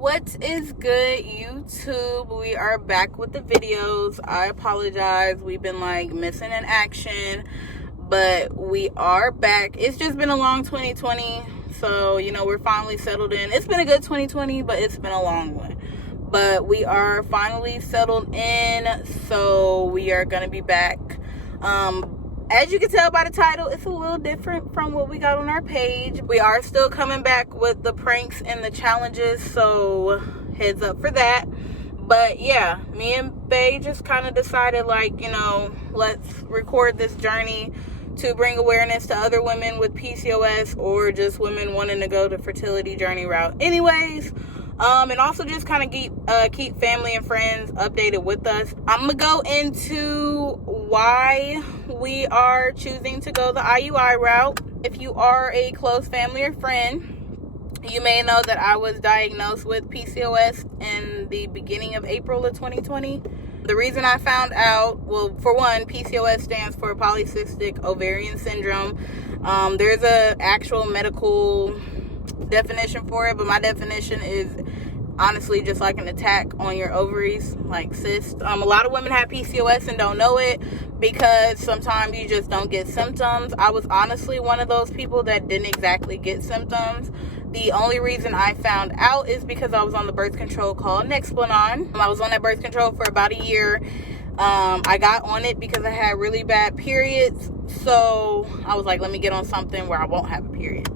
What is good, YouTube? We are back with the videos. I apologize, we've been like missing in action, but we are back. It's just been a long 2020, so you know, we're finally settled in. It's been a good 2020, but it's been a long one. But we are finally settled in, so we are gonna be back. As you can tell by the title, it's a little different from what we got on our page. We are still coming back with the pranks and the challenges, so heads up for that. But yeah, me and Bae just kind of decided, like, you know, let's record this journey to bring awareness to other women with PCOS or just women wanting to go the fertility journey route anyways. And also just kind of keep family and friends updated with us. I'm gonna go into why we are choosing to go the IUI route. If you are a close family or friend, you may know that I was diagnosed with PCOS in the beginning of April of 2020. The reason I found out, well, for one, PCOS stands for polycystic ovarian syndrome. There's a actual medical definition for it, but my definition is honestly just like an attack on your ovaries, like cysts. A lot of women have PCOS and don't know it because sometimes you just don't get symptoms. I was honestly one of those people that didn't exactly get symptoms. The only reason I found out is because I was on the birth control called Nexplanon. I was on that birth control for about a year. I got on it because I had really bad periods, so I was like, let me get on something where I won't have a period.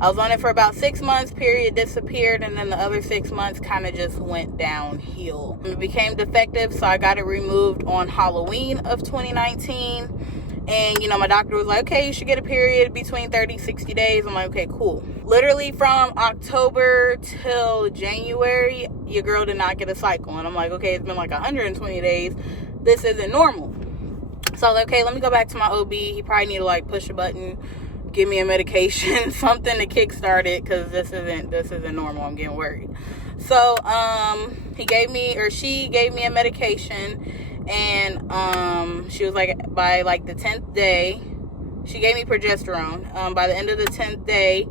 I was on it for about 6 months, period disappeared, and then the other 6 months kind of just went downhill. It became defective, so I got it removed on Halloween of 2019. And, you know, my doctor was like, okay, you should get a period between 30 and 60 days. I'm like, okay, cool. Literally from October till January, your girl did not get a cycle. And I'm like, okay, it's been like 120 days. This isn't normal. So I was like, okay, let me go back to my OB. He probably need to like push a button, give me a medication, something to kickstart it, because this isn't normal. I'm getting worried. So she gave me a medication, and she was like, by like the 10th day, she gave me progesterone. By the end of the 10th day,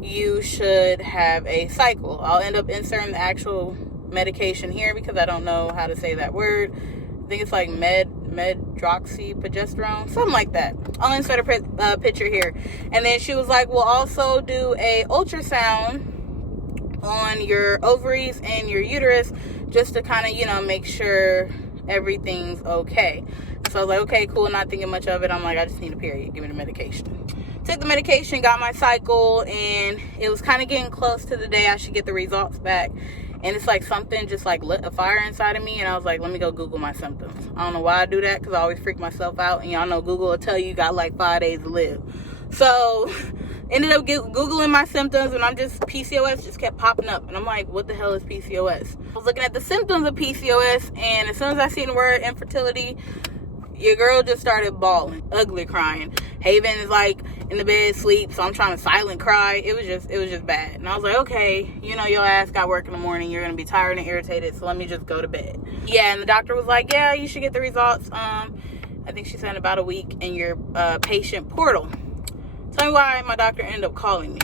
you should have a cycle. I'll end up inserting the actual medication here because I don't know how to say that word. I think it's like medroxyprogesterone, something like that. I'll insert a picture here. And then she was like, we'll also do a ultrasound on your ovaries and your uterus just to kind of, you know, make sure everything's okay. So I was like, okay, cool, not thinking much of it. I'm like, I just need a period, give me the medication. Took the medication, got my cycle, and it was kind of getting close to the day I should get the results back. And it's like something just like lit a fire inside of me. And I was like, let me go Google my symptoms. I don't know why I do that, because I always freak myself out. And y'all know Google will tell you got like 5 days to live. So ended up Googling my symptoms, and PCOS just kept popping up. And I'm like, what the hell is PCOS? I was looking at the symptoms of PCOS, and as soon as I seen the word infertility, your girl just started bawling, ugly crying. Haven is like in the bed, sleep, so I'm trying to silent cry. It was just bad. And I was like, okay, you know, your ass got work in the morning, you're gonna be tired and irritated, so let me just go to bed. Yeah, and the doctor was like, yeah, you should get the results. I think she said in about a week in your patient portal. Tell me why my doctor ended up calling me.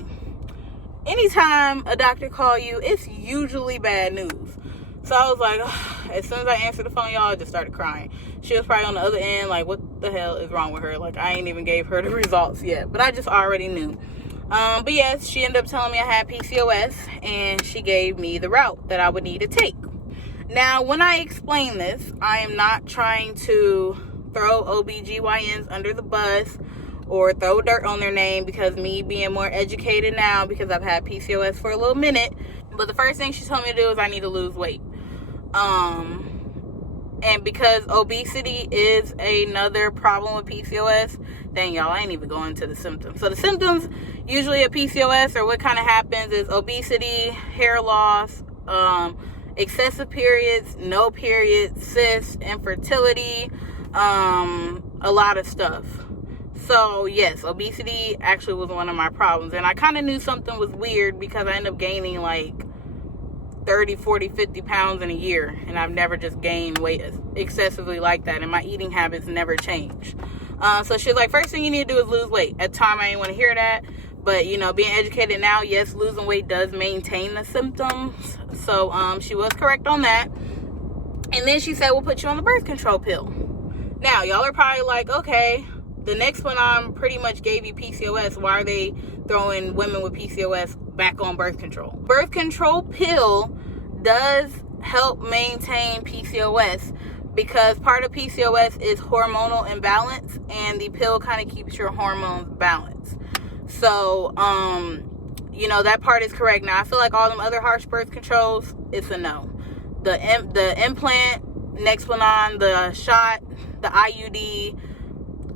Anytime a doctor call you, it's usually bad news. So I was like, ugh. As soon as I answered the phone, y'all, I just started crying. She was probably on the other end, like, what the hell is wrong with her? Like, I ain't even gave her the results yet, but I just already knew. But yes, she ended up telling me I had PCOS, and she gave me the route that I would need to take. Now, when I explain this, I am not trying to throw OBGYNs under the bus or throw dirt on their name, because me being more educated now, because I've had PCOS for a little minute. But the first thing she told me to do is I need to lose weight. And because obesity is another problem with PCOS, dang y'all, I ain't even going into the symptoms. So the symptoms usually of PCOS, or what kind of happens, is obesity, hair loss, excessive periods, no periods, cysts, infertility, a lot of stuff. So yes, obesity actually was one of my problems, and I kind of knew something was weird because I ended up gaining like 30, 40, 50 pounds in a year, and I've never just gained weight excessively like that, and my eating habits never changed. So she was like, first thing you need to do is lose weight. At the time, I didn't want to hear that, But, you know, being educated now, yes, losing weight does maintain the symptoms. So, she was correct on that. And then she said, we'll put you on the birth control pill. Now, y'all are probably like, okay, the next one on pretty much gave you PCOS. Why are they throwing women with PCOS back on birth control? Birth control pill does help maintain PCOS because part of PCOS is hormonal imbalance, and the pill kind of keeps your hormones balanced. So, you know, that part is correct. Now, I feel like all them other harsh birth controls, it's a no. The implant, next one on, the shot, the IUD,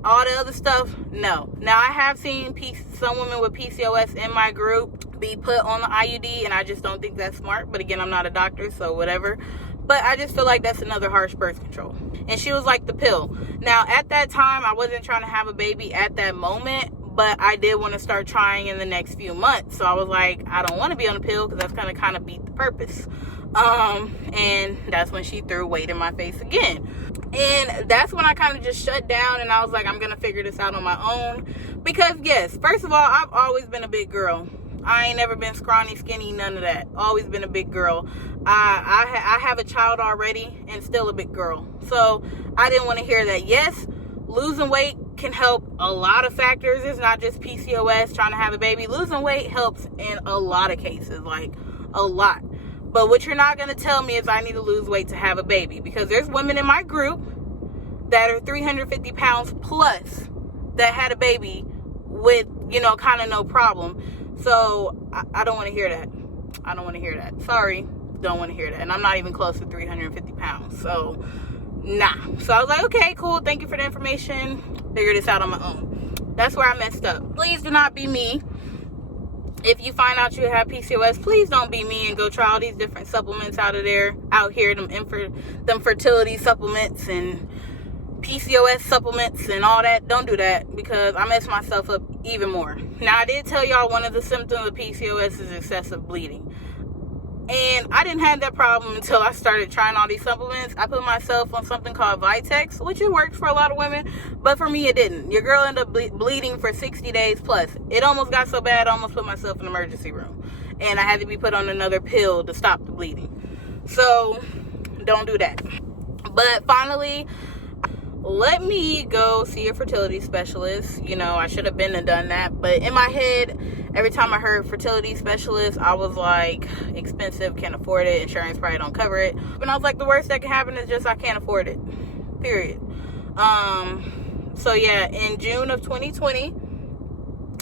all the other stuff, no. Now, I have seen some women with PCOS in my group be put on the IUD, and I just don't think that's smart. But again, I'm not a doctor, so whatever. But I just feel like that's another harsh birth control. And she was like, the pill. Now, at that time, I wasn't trying to have a baby at that moment, but I did want to start trying in the next few months. So I was like, I don't want to be on a pill because that's going to kind of beat the purpose. And that's when she threw weight in my face again. And that's when I kind of just shut down, and I was like, I'm going to figure this out on my own. Because, yes, first of all, I've always been a big girl. I ain't never been scrawny, skinny, none of that. Always been a big girl. I have a child already and still a big girl. So I didn't want to hear that. Yes, losing weight can help a lot of factors. It's not just PCOS, trying to have a baby. Losing weight helps in a lot of cases, like a lot. But what you're not going to tell me is I need to lose weight to have a baby, because there's women in my group that are 350 pounds plus that had a baby with, you know, kind of no problem. So I don't want to hear that. I don't want to hear that. Sorry, don't want to hear that. And I'm not even close to 350 pounds. So, nah. So I was like, okay, cool. Thank you for the information. Figure this out on my own. That's where I messed up. Please do not be me. If you find out you have PCOS, please don't be me and go try all these different supplements out here, them fertility supplements and PCOS supplements and all that. Don't do that, because I messed myself up even more. Now, I did tell y'all one of the symptoms of PCOS is excessive bleeding. And I didn't have that problem until I started trying all these supplements. I put myself on something called Vitex, which it worked for a lot of women, but for me it didn't. Your girl ended up bleeding for 60 days plus. It almost got so bad I almost put myself in the emergency room. And I had to be put on another pill to stop the bleeding. So, don't do that. But finally, let me go see a fertility specialist. You know, I should have been and done that. But in my head, every time I heard fertility specialist, I was like, expensive, can't afford it. Insurance probably don't cover it. And I was like, the worst that can happen is just I can't afford it. Period. So yeah, in June of 2020,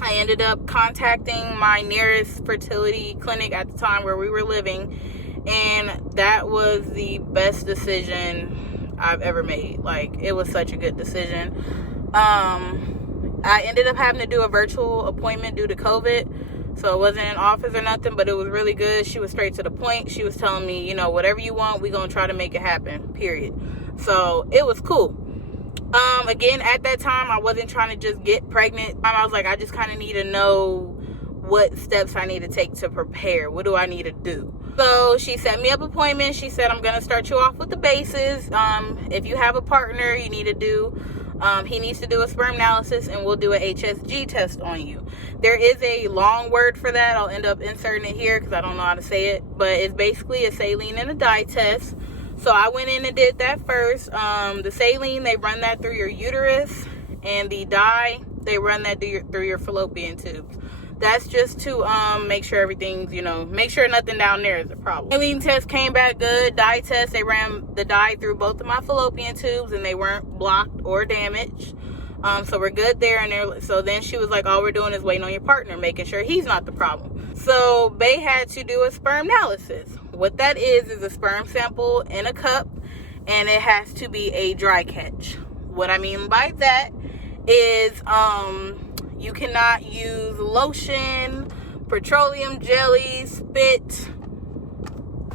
I ended up contacting my nearest fertility clinic at the time where we were living. And that was the best decision I've ever made. Like, it was such a good decision. I ended up having to do a virtual appointment due to COVID, so it wasn't in office or nothing, but it was really good. She was straight to the point. She was telling me, you know, whatever you want, we're going to try to make it happen, period. So it was cool. Again, at that time, I wasn't trying to just get pregnant. I was like, I just kind of need to know what steps I need to take to prepare. What do I need to do? So she set me up an appointment. She said, I'm going to start you off with the bases. If you have a partner, you need to do, he needs to do a sperm analysis, and we'll do an HSG test on you. There is a long word for that. I'll end up inserting it here because I don't know how to say it. But it's basically a saline and a dye test. So I went in and did that first. The saline, they run that through your uterus. And the dye, they run that through your fallopian tubes. That's just to make sure everything's, you know, make sure nothing down there is a problem. Saline test came back good. Dye test, they ran the dye through both of my fallopian tubes, and they weren't blocked or damaged. So we're good there. And so then she was like, all we're doing is waiting on your partner, making sure he's not the problem. So they had to do a sperm analysis. What that is a sperm sample in a cup, and it has to be a dry catch. What I mean by that is you cannot use lotion, petroleum jelly, spit,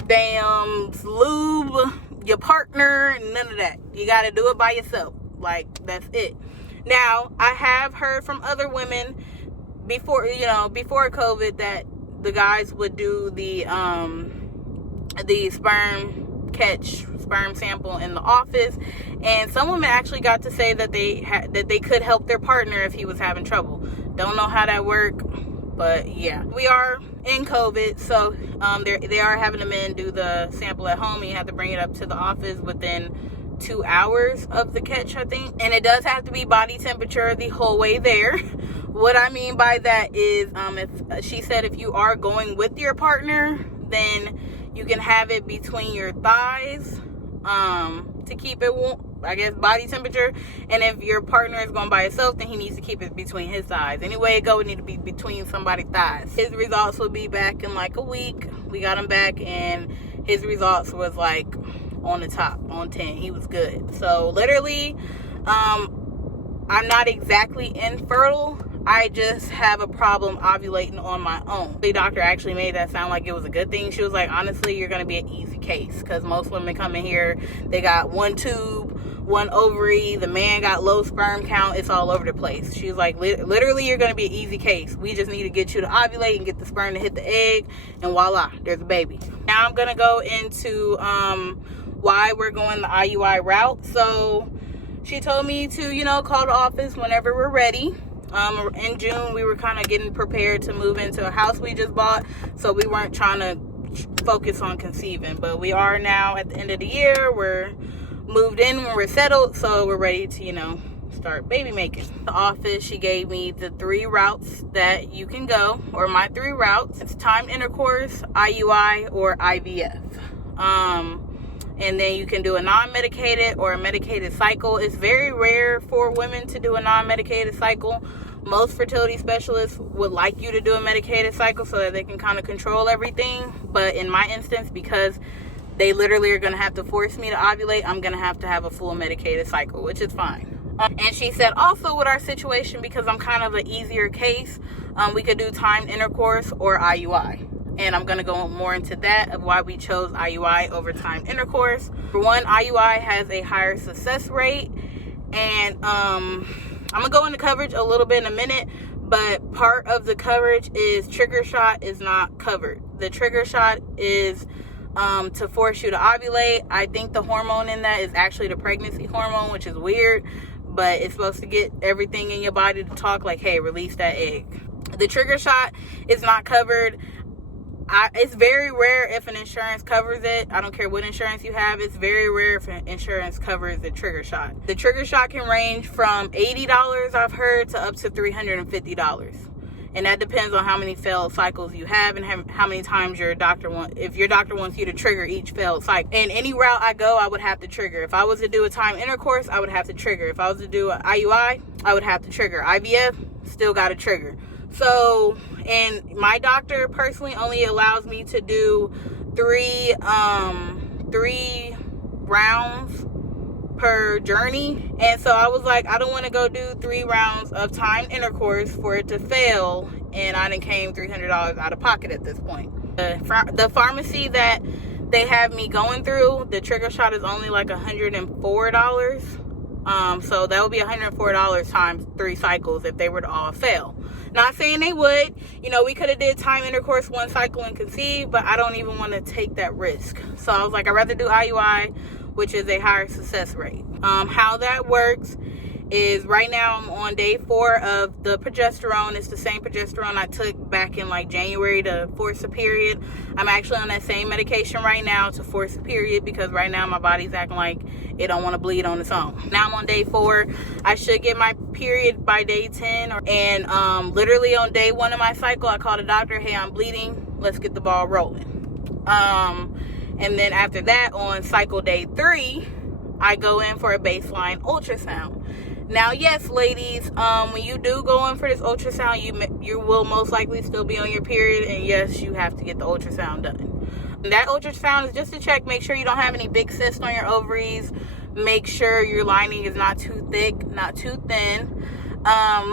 damn lube, your partner, none of that. You got to do it by yourself. Like, that's it. Now, I have heard from other women before COVID that the guys would do the sperm sample in the office, and some women actually got to say that they could help their partner if he was having trouble. Don't know how that worked, But yeah, we are in COVID, so they are having the men do the sample at home. You have to bring it up to the office within 2 hours of the catch, I think. And it does have to be body temperature the whole way there. What I mean by that is, if she said if you are going with your partner, then you can have it between your thighs to keep it warm, I guess, body temperature. And if your partner is going by himself, then he needs to keep it between his thighs. Anyway it go, it need to be between somebody's thighs. His results will be back in like a week. We got him back, and his results was like on the top, on 10. He was good. So literally, I'm not exactly infertile. I just have a problem ovulating on my own. The doctor actually made that sound like it was a good thing. She was like, honestly, you're going to be an easy case, because most women come in here, they got one tube, one ovary, the man got low sperm count, it's all over the place. She was like, literally, you're going to be an easy case. We just need to get you to ovulate and get the sperm to hit the egg, and voila, there's a baby. Now I'm going to go into why we're going the IUI route. So she told me to, call the office whenever we're ready. In June, we were kind of getting prepared to move into a house we just bought, so we weren't trying to focus on conceiving. But we are now at the end of the year. We're moved in, we're settled, so we're ready to, start baby making. The office, she gave me the 3 routes that you can go, or my 3 routes. It's timed intercourse, IUI, or IVF. And then you can do a non-medicated or a medicated cycle. It's very rare for women to do a non-medicated cycle. Most fertility specialists would like you to do a medicated cycle so that they can kind of control everything. But in my instance, because they literally are going to have to force me to ovulate, I'm going to have a full medicated cycle, which is fine. And she said also with our situation, because I'm kind of an easier case, we could do timed intercourse or IUI. And I'm going to go more into that, of why we chose IUI over timed intercourse. For one, IUI has a higher success rate. And I'm going to go into coverage a little bit in a minute. But part of the coverage is trigger shot is not covered. The trigger shot is to force you to ovulate. I think the hormone in that is actually the pregnancy hormone, which is weird. But it's supposed to get everything in your body to talk like, hey, release that egg. The trigger shot is not covered. It's very rare if an insurance covers it. I don't care what insurance you have. It's very rare if an insurance covers the trigger shot. The trigger shot can range from $80, I've heard, to up to $350. And that depends on how many failed cycles you have and how many times your doctor if your doctor wants you to trigger each failed cycle. In any route I go, I would have to trigger. If I was to do a time intercourse, I would have to trigger. If I was to do an IUI, I would have to trigger. IVF, still got to trigger. So, and my doctor personally only allows me to do 3 rounds per journey. And so I was like, I don't want to go do 3 rounds of timed intercourse for it to fail, and I done came $300 out of pocket at this point. The pharmacy that they have me going through, the trigger shot is only like $104. So that would be $104 times 3 cycles if they were to all fail. Not saying they would. We could have did time intercourse 1 cycle and conceive, but I don't even want to take that risk. So I was like, I'd rather do IUI, which is a higher success rate. How that works is right now I'm on day 4 of the progesterone. It's the same progesterone I took back in like January to force a period. I'm actually on that same medication right now to force a period, because right now my body's acting like it don't want to bleed on its own. Now I'm on day 4. I should get my period by day 10. And literally on day 1 of my cycle, I called the doctor, hey, I'm bleeding. Let's get the ball rolling. And then after that, on cycle day 3, I go in for a baseline ultrasound. Now, yes, ladies, when you do go in for this ultrasound, you will most likely still be on your period. And yes, you have to get the ultrasound done. And that ultrasound is just to check, make sure you don't have any big cysts on your ovaries. Make sure your lining is not too thick, not too thin.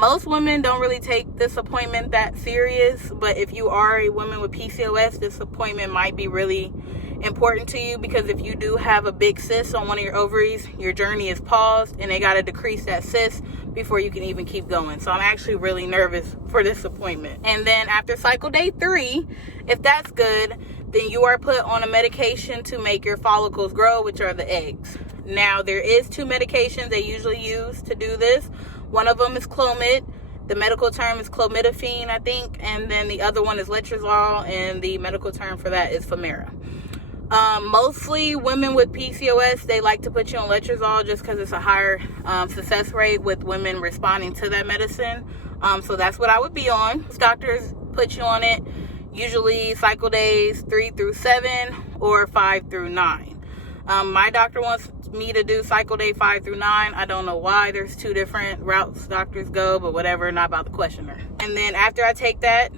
Most women don't really take this appointment that serious, but if you are a woman with PCOS, this appointment might be really important to you, because if you do have a big cyst on one of your ovaries, your journey is paused and they got to decrease that cyst before you can even keep going. So I'm actually really nervous for this appointment. And then after cycle day 3, if that's good, then you are put on a medication to make your follicles grow, which are the eggs. Now, there is 2 medications they usually use to do this. One of them is Clomid. The medical term is clomidopine, I think, and then the other one is letrozole, and the medical term for that is Femara. Mostly women with PCOS, they like to put you on letrozole just because it's a higher success rate with women responding to that medicine. So that's what I would be on. Doctors put you on it usually cycle days 3 through 7 or 5 through 9. My doctor wants me to do cycle day 5 through 9. I don't know why. There's 2 different routes doctors go, but whatever, not about the questioner. And then after I take that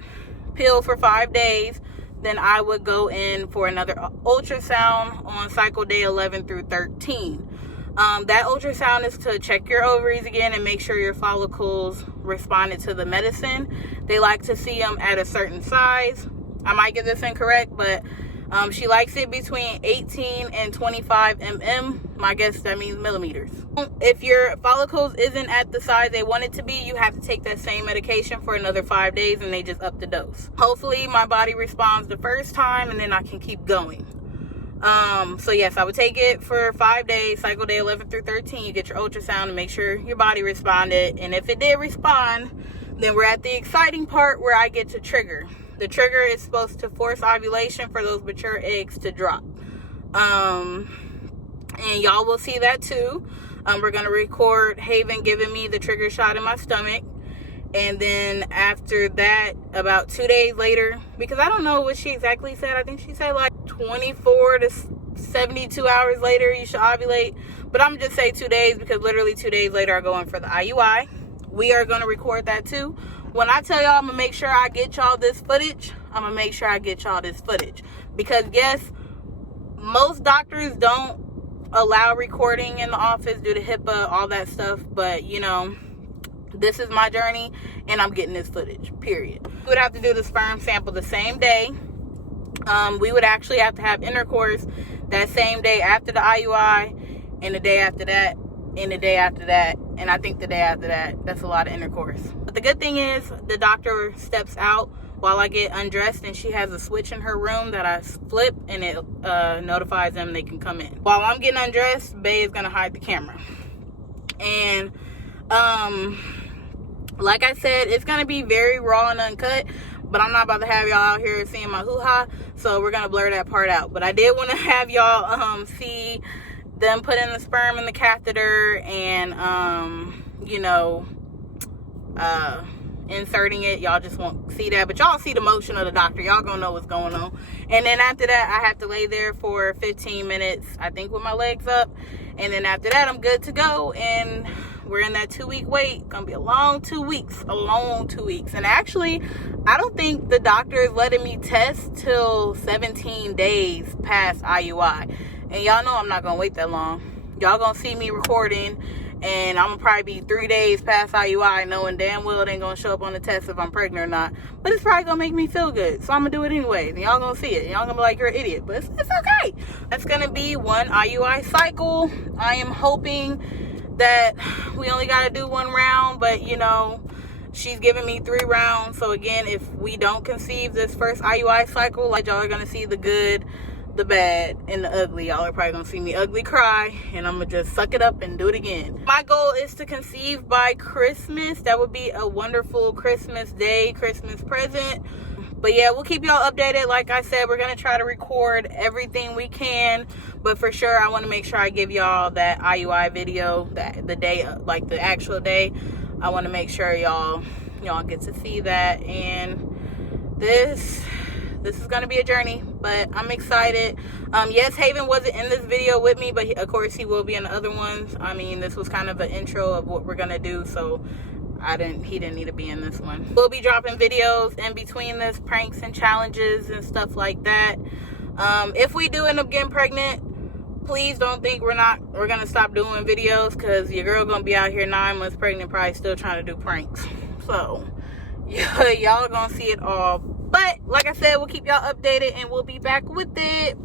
pill for 5 days, then I would go in for another ultrasound on cycle day 11 through 13. That ultrasound is to check your ovaries again and make sure your follicles responded to the medicine. They like to see them at a certain size. I might get this incorrect, but she likes it between 18 and 25 mm. My guess that means millimeters. If your follicles isn't at the size they want it to be, you have to take that same medication for another 5 days, and they just up the dose. Hopefully my body responds the first time, and then I can keep going. So yes, I would take it for 5 days, cycle day 11 through 13. You get your ultrasound and make sure your body responded. And if it did respond, then we're at the exciting part where I get to trigger. The trigger is supposed to force ovulation for those mature eggs to drop. And y'all will see that too. We're going to record Haven giving me the trigger shot in my stomach. And then after that, about 2 days later, because I don't know what she exactly said. I think she said like 24 to 72 hours later, you should ovulate. But I'm just say 2 days, because literally 2 days later, I go in for the IUI. We are going to record that too. When I tell y'all I'm going to make sure I get y'all this footage, I'm going to make sure I get y'all this footage. Because yes, most doctors don't allow recording in the office due to HIPAA, all that stuff. But, you know, this is my journey, and I'm getting this footage, period. We would have to do the sperm sample the same day. We would actually have to have intercourse that same day after the IUI, and the day after that, and the day after that, and I think the day after that. That's a lot of intercourse. But the good thing is the doctor steps out while I get undressed, and she has a switch in her room that I flip, and it notifies them they can come in. While I'm getting undressed, Bae is going to hide the camera. And like I said, it's going to be very raw and uncut, but I'm not about to have y'all out here seeing my hoo-ha, so we're going to blur that part out. But I did want to have y'all see them put in the sperm in the catheter and, you know, inserting it. Y'all just won't see that, but y'all see the motion of the doctor. Y'all gonna know what's going on. And then after that, I have to lay there for 15 minutes, I think, with my legs up. And then after that, I'm good to go. And we're in that 2-week wait. Gonna be a long 2 weeks. A long 2 weeks. And actually, I don't think the doctor is letting me test till 17 days past IUI. And y'all know I'm not gonna wait that long. Y'all gonna see me recording, and I'm gonna probably be 3 days past IUI, knowing damn well it ain't gonna show up on the test if I'm pregnant or not. But it's probably gonna make me feel good, so I'm gonna do it anyways. And y'all gonna see it. Y'all gonna be like, you're an idiot, but it's okay. That's gonna be 1 IUI cycle. I am hoping that we only gotta do 1 round, but you know, she's giving me 3 rounds. So again, if we don't conceive this first IUI cycle, like, y'all are gonna see the good, the bad, and the ugly. Y'all are probably gonna see me ugly cry, and I'm gonna just suck it up and do it again. My goal is to conceive by Christmas. That would be a wonderful Christmas day, Christmas present. But yeah, we'll keep y'all updated. Like I said, we're gonna try to record everything we can, but for sure I want to make sure I give y'all that IUI video, that the day, like the actual day. I want to make sure y'all get to see that. And this is gonna be a journey, but I'm excited. Yes, Haven wasn't in this video with me, but of course he will be in the other ones. I mean, this was kind of an intro of what we're gonna do, so he didn't need to be in this one. We'll be dropping videos in between this, pranks and challenges and stuff like that. If we do end up getting pregnant, please don't think we're gonna stop doing videos, because your girl gonna be out here 9 months pregnant, probably still trying to do pranks. So yeah, y'all gonna see it all. But like I said, we'll keep y'all updated, and we'll be back with it.